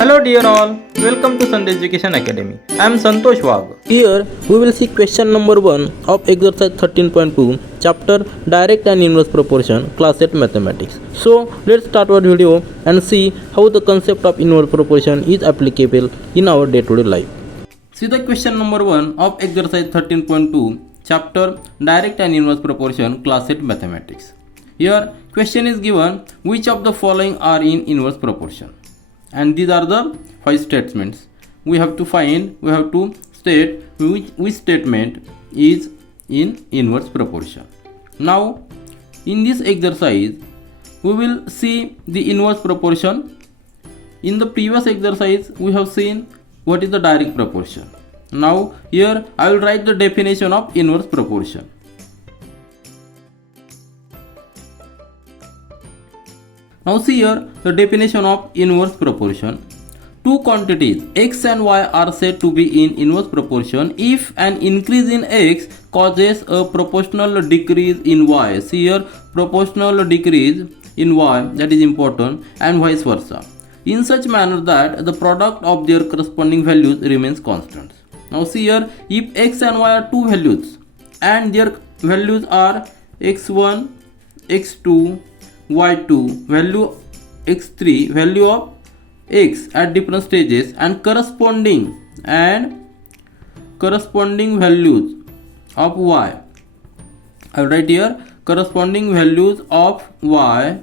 Hello dear all, welcome to Sandhya Education Academy. I am Santosh Wag. Here we will see question number 1 of exercise 13.2 chapter direct and inverse proportion class 8 mathematics. So let's start our video and see how the concept of inverse proportion is applicable in our day-to-day life. See the question number 1 of exercise 13.2 chapter direct and inverse proportion class 8 mathematics. Here question is given which of the following are in inverse proportion. And these are the 5 statements. We have to state which statement is in inverse proportion. Now in this exercise we will see the inverse proportion. In the previous exercise we have seen what is the direct proportion. Now here I will write the definition of inverse proportion. Now see here the definition of inverse proportion. Two quantities x and y are said to be in inverse proportion if an increase in x causes a proportional decrease in y. See here proportional decrease in y, that is important, and vice versa, in such manner that the product of their corresponding values remains constant. Now see here, if x and y are two values and their values are x1, x2, y2, value x3, value of x at different stages, and corresponding values of y. I will write here corresponding values of y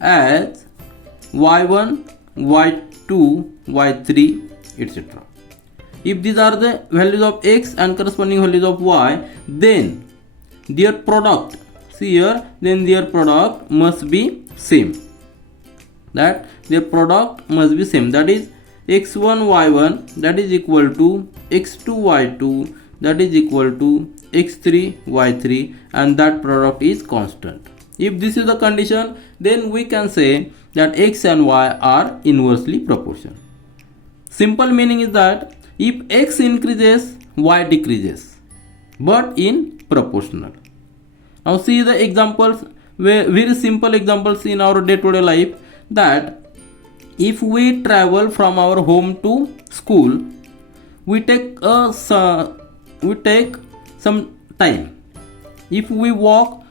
as y1, y2, y3, etc. If these are the values of x and corresponding values of y, then their product, see here, then their product must be same. That their product must be same. That is x1 y1 that is equal to x2 y2 that is equal to x3 y3, and that product is constant. If this is the condition, then we can say that x and y are inversely proportional. Simple meaning is that if x increases, y decreases, but in proportional. Now see the examples, very simple examples in our day-to-day life, that if we travel from our home to school, we take some time. If we walk,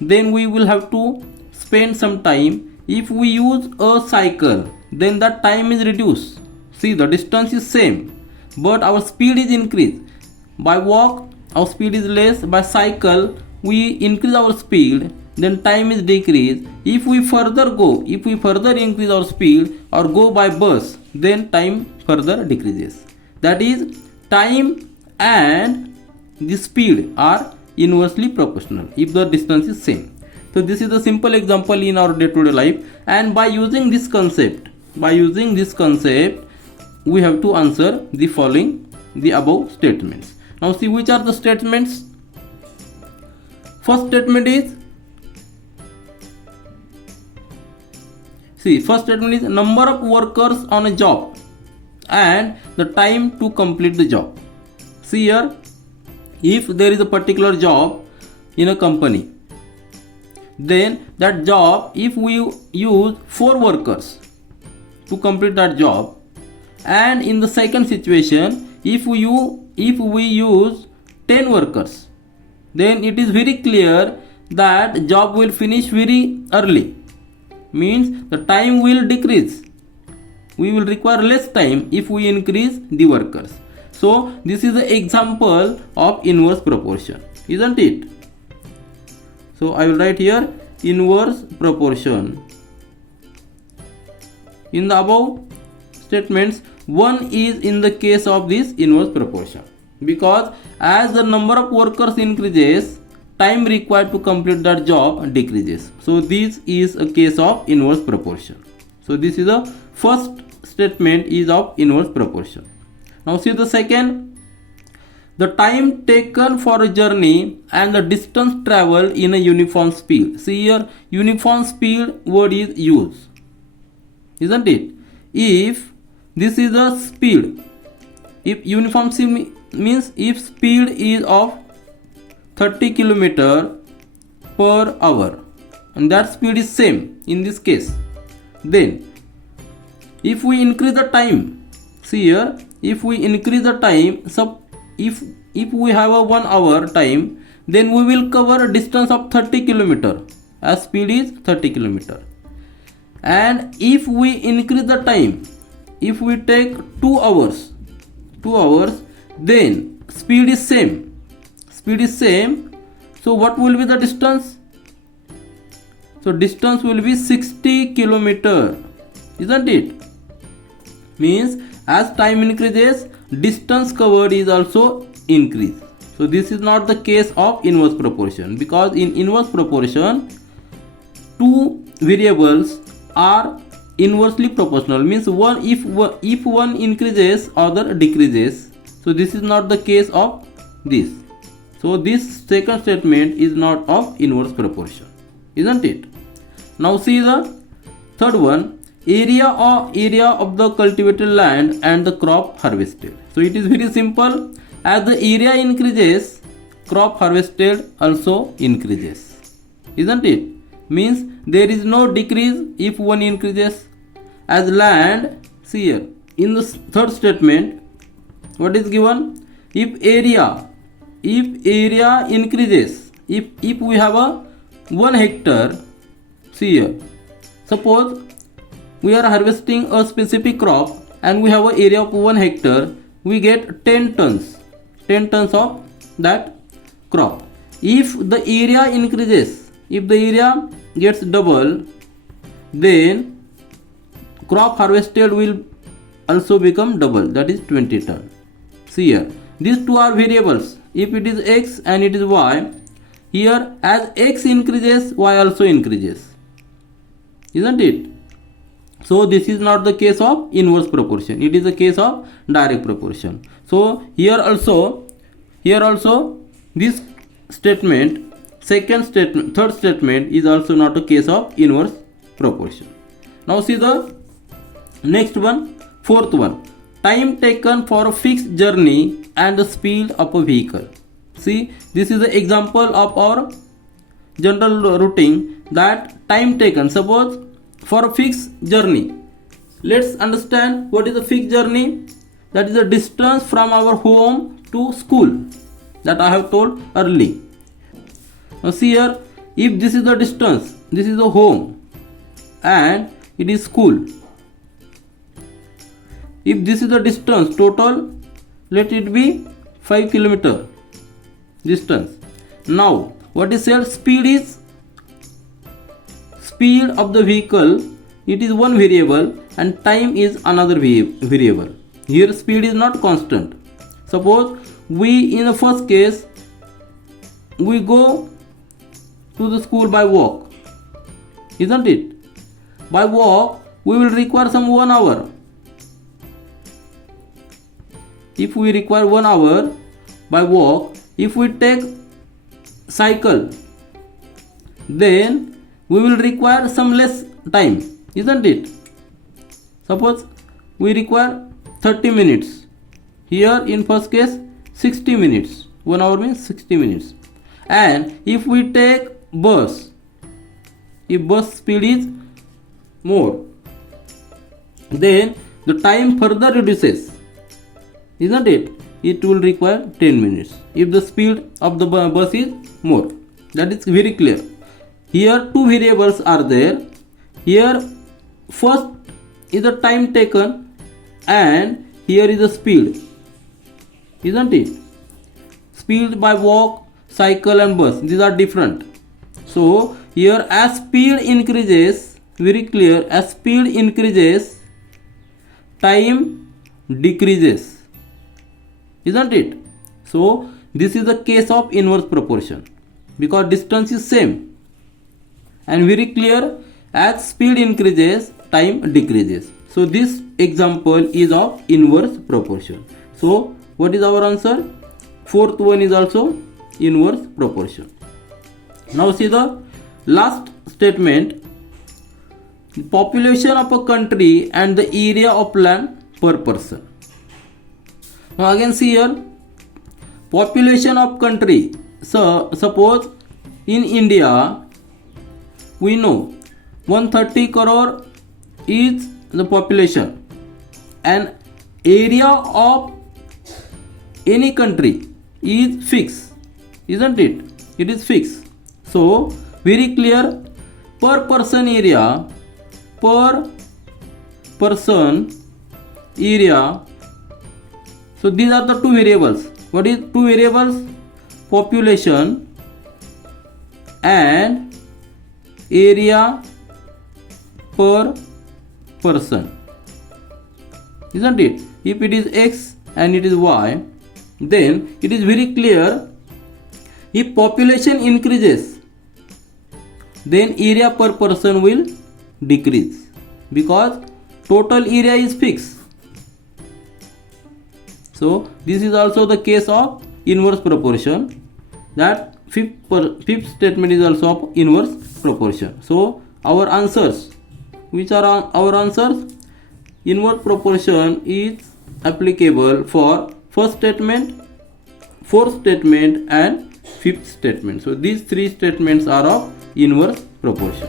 then we will have to spend some time. If we use a cycle, then that time is reduced. See, the distance is same, but our speed is increased. By walk our speed is less, by cycle we increase our speed, then time is decreased. If we further increase our speed or go by bus, then time further decreases. That is, time and the speed are inversely proportional if the distance is same. So this is a simple example in our day-to-day life, and by using this concept we have to answer the above statements. Now see which are the statements. First statement is number of workers on a job and the time to complete the job. See here, if there is a particular job in a company, then that job, if we use 4 workers to complete that job, and in the second situation if we use 10 workers, then it is very clear that job will finish very early, means the time will decrease. We will require less time if we increase the workers. So this is an example of inverse proportion, isn't it? So I will write here inverse proportion. In the above statements, one is in the case of this inverse proportion, because as the number of workers increases, time required to complete that job decreases. So this is a case of inverse proportion. So this is the first statement is of inverse proportion. Now see the second, the time taken for a journey and the distance traveled in a uniform speed. See here, uniform speed word is used, isn't it? If this is the speed, if uniform speed means if speed is of 30 km per hour and that speed is same in this case, then if we increase the time, see here, if we increase the time, if we have a 1 hour time, then we will cover a distance of 30 kilometer, as speed is 30 kilometer. And if we increase the time, if we take 2 hours, then speed is same. So what will be the distance? So distance will be 60 kilometer, isn't it? Means as time increases, distance covered is also increased. So this is not the case of inverse proportion, because in inverse proportion, two variables are inversely proportional, means one if one increases, other decreases. So this is not the case of this. So this second statement is not of inverse proportion, isn't it? Now see the third one, area of the cultivated land and the crop harvested. So it is very simple. As the area increases, crop harvested also increases, isn't it? Means there is no decrease if one increases. As land, see here in the third statement, what is given? If area increases, if we have a 1 hectare, see here, suppose we are harvesting a specific crop and we have an area of 1 hectare, we get 10 tons of that crop. If the area increases, if the area gets double, then crop harvested will also become double, that is 20 ton. See here, these two are variables. If it is x and it is y, here as x increases, y also increases, isn't it? So this is not the case of inverse proportion, it is a case of direct proportion. So here also this statement, third statement is also not a case of inverse proportion. Now see the next one, fourth one, time taken for a fixed journey and the speed of a vehicle. See, this is the example of our general routing, that time taken. Suppose for a fixed journey, let's understand what is a fixed journey. That is the distance from our home to school, that I have told early. Now see here, if this is the distance, this is the home and it is school. If this is the distance total, let it be 5 kilometer distance. Now what is said, speed of the vehicle, it is one variable and time is another variable. Here speed is not constant. Suppose we, in the first case, we go to the school by walk, isn't it? By walk we will require some 1 hour. If we require 1 hour by walk, if we take cycle, then we will require some less time, isn't it? Suppose we require 30 minutes. Here in first case 60 minutes. 1 hour means 60 minutes. And if we take bus, if bus speed is more, then the time further reduces, isn't it? It will require 10 minutes if the speed of the bus is more. That is very clear. Here two variables are there. Here first is the time taken and here is the speed, isn't it? Speed by walk, cycle and bus, these are different. So here as speed increases, very clear, as speed increases, time decreases, isn't it? So this is the case of inverse proportion, because distance is same. And very clear, as speed increases, time decreases. So this example is of inverse proportion. So what is our answer? Fourth one is also inverse proportion. Now see the last statement, population of a country and the area of land per person. Now again see here, population of country. So suppose in India, we know 130 crore is the population. an area of any country is fixed, isn't it? It is fixed. So very clear, per person area, per person area. So these are the two variables. What is two variables? Population and area per person, isn't it? If it is x and it is y, then it is very clear, if population increases, then area per person will decrease, because total area is fixed. So this is also the case of inverse proportion, that fifth statement is also of inverse proportion. So our answers, which are our answers? Inverse proportion is applicable for first statement, fourth statement and fifth statement. So these three statements are of inverse proportion.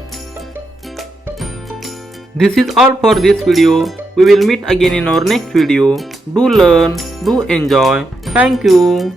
This is all for this video. We will meet again in our next video. Do learn, do enjoy. Thank you.